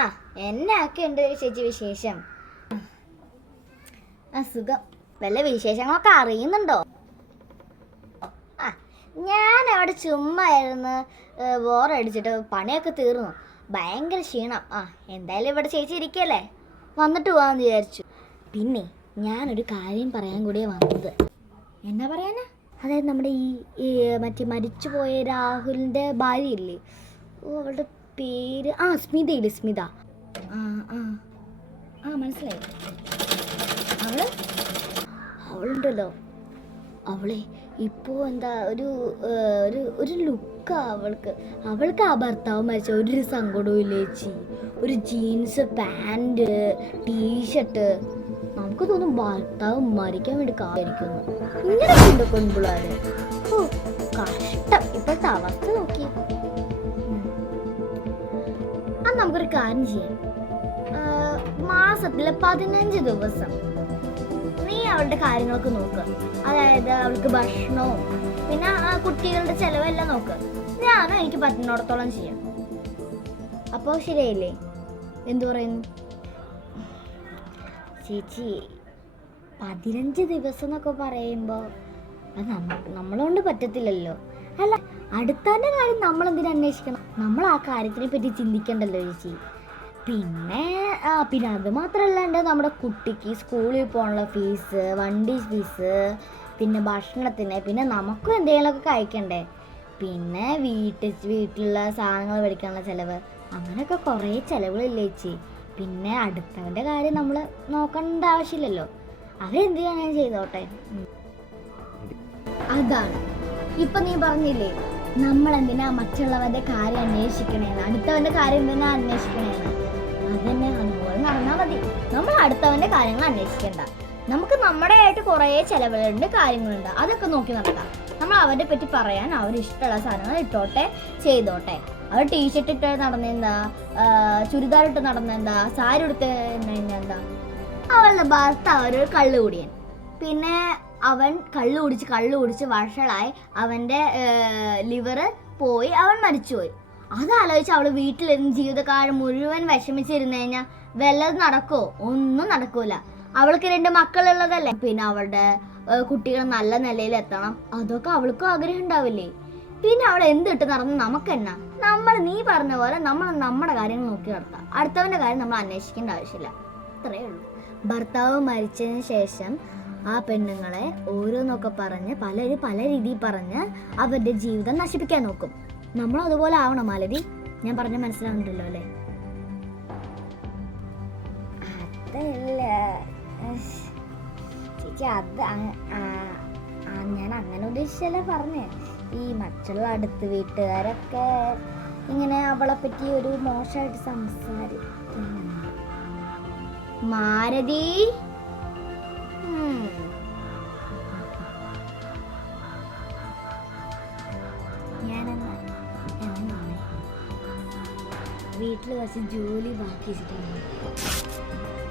ആ എന്നെ ഒക്കെ ഉണ്ട് ചേച്ചി വിശേഷം. ആ സുഖം. വല്ല വിശേഷങ്ങളൊക്കെ അറിയുന്നുണ്ടോ? ആ ഞാൻ അവിടെ ചുമ്മാ ഇരുന്ന് ബോറടിച്ചിട്ട് പണിയൊക്കെ തീർന്നു. ഭയങ്കര ക്ഷീണം. ആ എന്തായാലും ഇവിടെ ചേച്ചി ഇരിക്കല്ലേ? വന്നിട്ട് പോകാമെന്ന് വിചാരിച്ചു. പിന്നെ ഞാനൊരു കാര്യം പറയാൻ കൂടിയേ വന്നത്. എന്നാ പറയാനാ? അതായത് നമ്മുടെ ഈ ഈ മറ്റേ മരിച്ചുപോയ രാഹുലിന്റെ ഭാര്യയില്ലേ? ഓ അവളുടെ പേര്? ആ സ്മിതയില്ലേ സ്മിത. ആ ആ. ആ മനസ്സിലായി. അവൾ? അവളുണ്ടല്ലോ. അവളെ ഇപ്പോൾ എന്താ ഒരു ഒരു ഒരു ലുക്കാ അവൾക്ക്. അവൾക്ക് ആ ഭർത്താവ് മരിച്ച ഒരു സങ്കടവും ഇല്ല ചേച്ചി. ഒരു ജീൻസ് പാന്റ് ടീഷർട്ട്. നമുക്ക് തോന്നും ഭർത്താവ് മരിക്കാൻ വേണ്ടി കാണിക്കുന്നു ഇങ്ങനെ ഉണ്ട് ഓ കഷ്ടം. ഇപ്പോഴത്തെ അവസ്ഥ നമുക്കൊരു കാര്യം ചെയ്യാം. മാസത്തിലെ പതിനഞ്ച് ദിവസം നീ അവളുടെ കാര്യങ്ങളൊക്കെ നോക്ക്. അതായത് അവൾക്ക് ഭക്ഷണവും പിന്നെ കുട്ടികളുടെ ചെലവെല്ലാം നോക്ക്. ഞാനും എനിക്ക് പറ്റുന്നിടത്തോളം ചെയ്യാം. അപ്പോൾ ശരിയായില്ലേ? എന്തു പറയുന്നു? ചേച്ചി പതിനഞ്ച് ദിവസം എന്നൊക്കെ പറയുമ്പോൾ അത് നമ്മ നമ്മളെ പറ്റത്തില്ലല്ലോ. അല്ല അടുത്തതിന്റെ കാര്യം നമ്മൾ എന്തിനു അന്വേഷിക്കണം? നമ്മൾ ആ കാര്യത്തിനെ പറ്റി ചിന്തിക്കണ്ടല്ലോ ചേച്ചി. പിന്നെ പിന്നെ അത് മാത്രമല്ലാണ്ട് നമ്മുടെ കുട്ടിക്ക് സ്കൂളിൽ പോകാനുള്ള ഫീസ് വണ്ടി ഫീസ് പിന്നെ ഭക്ഷണത്തിന് പിന്നെ നമുക്കും എന്തെങ്കിലുമൊക്കെ കഴിക്കണ്ടേ? പിന്നെ വീട്ടിൽ വീട്ടിലുള്ള സാധനങ്ങൾ മേടിക്കാനുള്ള ചിലവ്. അങ്ങനെയൊക്കെ കുറേ ചിലവുകളില്ലേ ചേച്ചി. പിന്നെ അടുത്തവന്റെ കാര്യം നമ്മൾ നോക്കേണ്ട ആവശ്യമില്ലല്ലോ. അതെന്ത് ഞാൻ ചെയ്തോട്ടെ? അതാണ്. ഇപ്പൊ നീ പറഞ്ഞില്ലേ നമ്മൾ എന്തിനാ മറ്റുള്ളവന്റെ കാര്യം അന്വേഷിക്കണേന്ന്? അടുത്തവന്റെ കാര്യം എന്തിനാ അന്വേഷിക്കണേന്ന്? അതന്നെ അതുപോലെ നടന്നാ മതി. നമ്മൾ അടുത്തവന്റെ കാര്യങ്ങൾ അന്വേഷിക്കണ്ട. നമുക്ക് നമ്മുടെ ആയിട്ട് കുറേ ചെലവുകളുണ്ട് കാര്യങ്ങളുണ്ട്. അതൊക്കെ നോക്കി നടക്കാം. നമ്മൾ അവരെ പറ്റി പറയാൻ അവർ ഇഷ്ടമുള്ള സാധനങ്ങൾ ഇട്ടോട്ടെ ചെയ്തോട്ടെ. അവർ ടീഷർട്ട് ഇട്ട് നടന്നെന്താ? ചുരിദാർ ഇട്ട് നടന്നെന്താ? സാരി ഉടുത്ത് എന്താ? അവളുടെ ഭർത്താവ് ഒരു കള്ളുകൂടിയൻ. പിന്നെ അവൻ കള്ളു കുടിച്ച് കള്ളു കുടിച്ച് വഷളായി അവന്റെ ലിവറ് പോയി അവൻ മരിച്ചുപോയി. അതാലോചിച്ച് അവൾ വീട്ടിലിരുന്ന് ജീവിതകാലം മുഴുവൻ വിഷമിച്ചിരുന്നു കഴിഞ്ഞാൽ വല്ലതും നടക്കുമോ ഒന്നും നടക്കൂല. അവൾക്ക് രണ്ട് മക്കളുള്ളതല്ലേ? പിന്നെ അവളുടെ കുട്ടികൾ നല്ല നിലയിൽ എത്തണം. അതൊക്കെ അവൾക്കും ആഗ്രഹം ഉണ്ടാവില്ലേ? പിന്നെ അവൾ എന്ത് ഇട്ട് നടന്നു? നമുക്കെന്നാ? നമ്മൾ നീ പറഞ്ഞ പോലെ നമ്മൾ നമ്മുടെ കാര്യങ്ങൾ നോക്കി നടത്താം. അടുത്തവന്റെ കാര്യം നമ്മൾ അന്വേഷിക്കേണ്ട ആവശ്യമില്ല. അത്രയേ ഉള്ളൂ. ഭർത്താവ് മരിച്ചതിന് ശേഷം ആ പെണ്ണുങ്ങളെ ഓരോന്നൊക്കെ പറഞ്ഞ് പലരും പല രീതിയിൽ പറഞ്ഞ് അവരുടെ ജീവിതം നശിപ്പിക്കാൻ നോക്കും. നമ്മൾ അതുപോലെ ആവണം മാലതി ഞാൻ പറഞ്ഞ മനസ്സിലാവുന്നുണ്ടല്ലോ അല്ലേ? അതല്ല. അത് ഞാൻ അങ്ങനെ ഉദ്ദേശിച്ചല്ല പറഞ്ഞേ. ഈ മറ്റുള്ള അടുത്ത് വീട്ടുകാരൊക്കെ ഇങ്ങനെ അവളെ പറ്റി ഒരു മോശമായിട്ട് സംസാരിക്കുന്നു മാരതി വീട്ടിൽ കുറച്ച് ജോലി ബാക്കി വെച്ചിട്ടുണ്ട്.